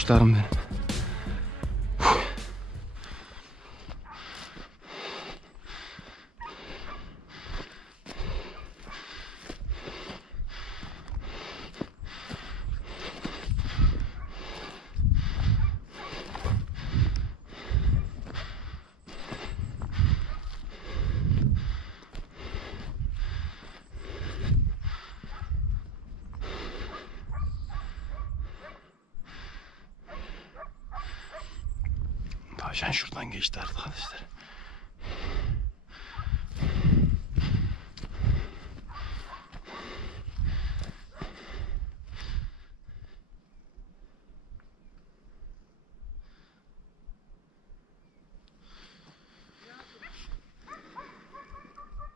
Koçlarım benim. Tavşan şuradan geçti arkadaşlar.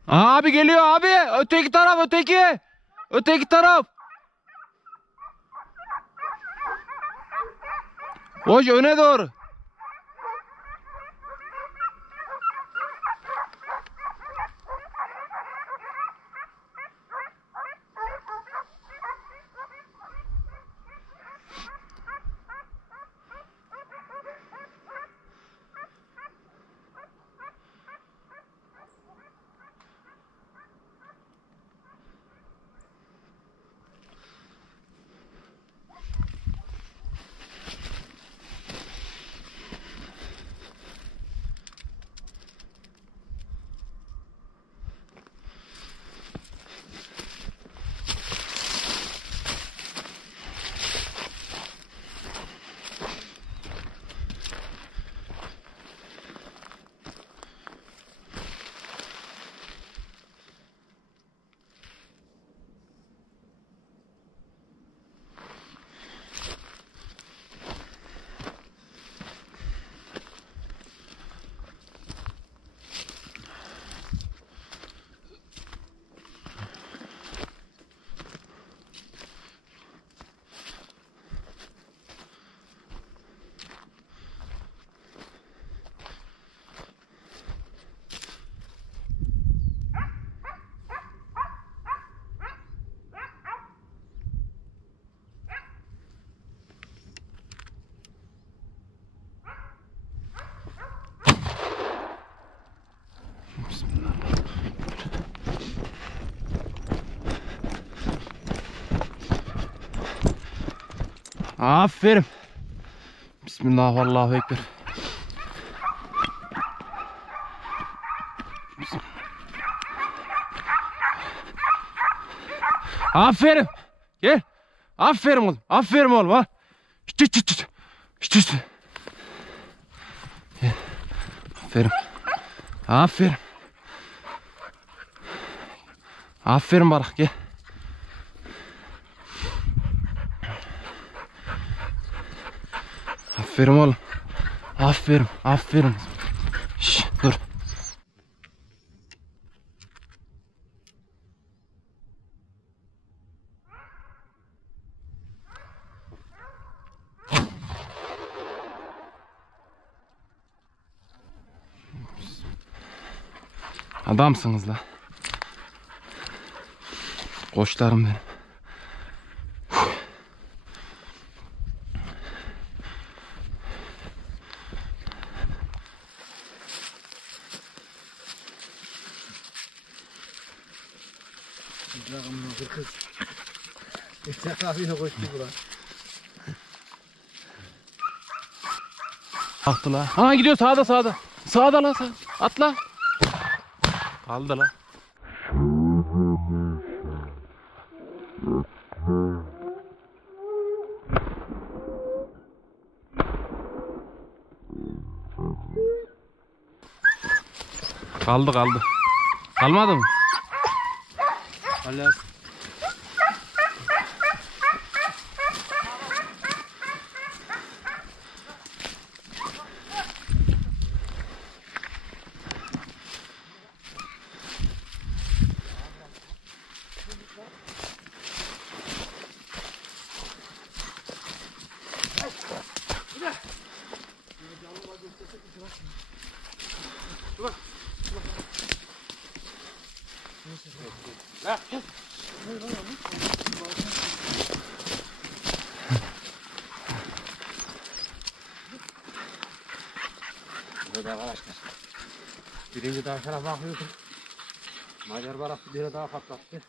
Abi geliyor abi. Öteki taraf öteki. Öteki taraf. Koş öne doğru. Aferin. Bismillah, Allahu Ekber. Aferin. Gel. Aferin oğlum. Aferin oğlum ha. İşte. Gel. Aferin. Aferin. Aferin barak gel. Aferin oğlum. Aferin. Şş, dur. Adamsınız la. Koçlarım benim. Kız. İçecek abiyle koştu bura. Kalktı la. Ha gidiyor sağda. Sağda la sağ. Atla. Kaldı la. Kaldı. Kalmadı mı? Alas. Evet arkadaşlar. Birinci tavşana bakıyordum. Macar barak bir tane daha patlattı.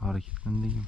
Hareketlendi gibi.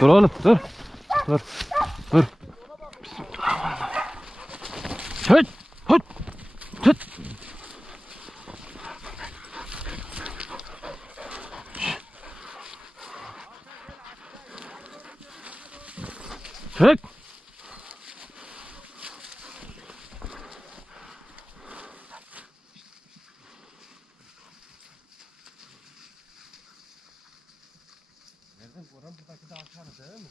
Dur oğlum dur. Dur. Dur. Hıt. Hıt. Hıt. Çık. Nereden? Oran buradaki tavşanı değil mi?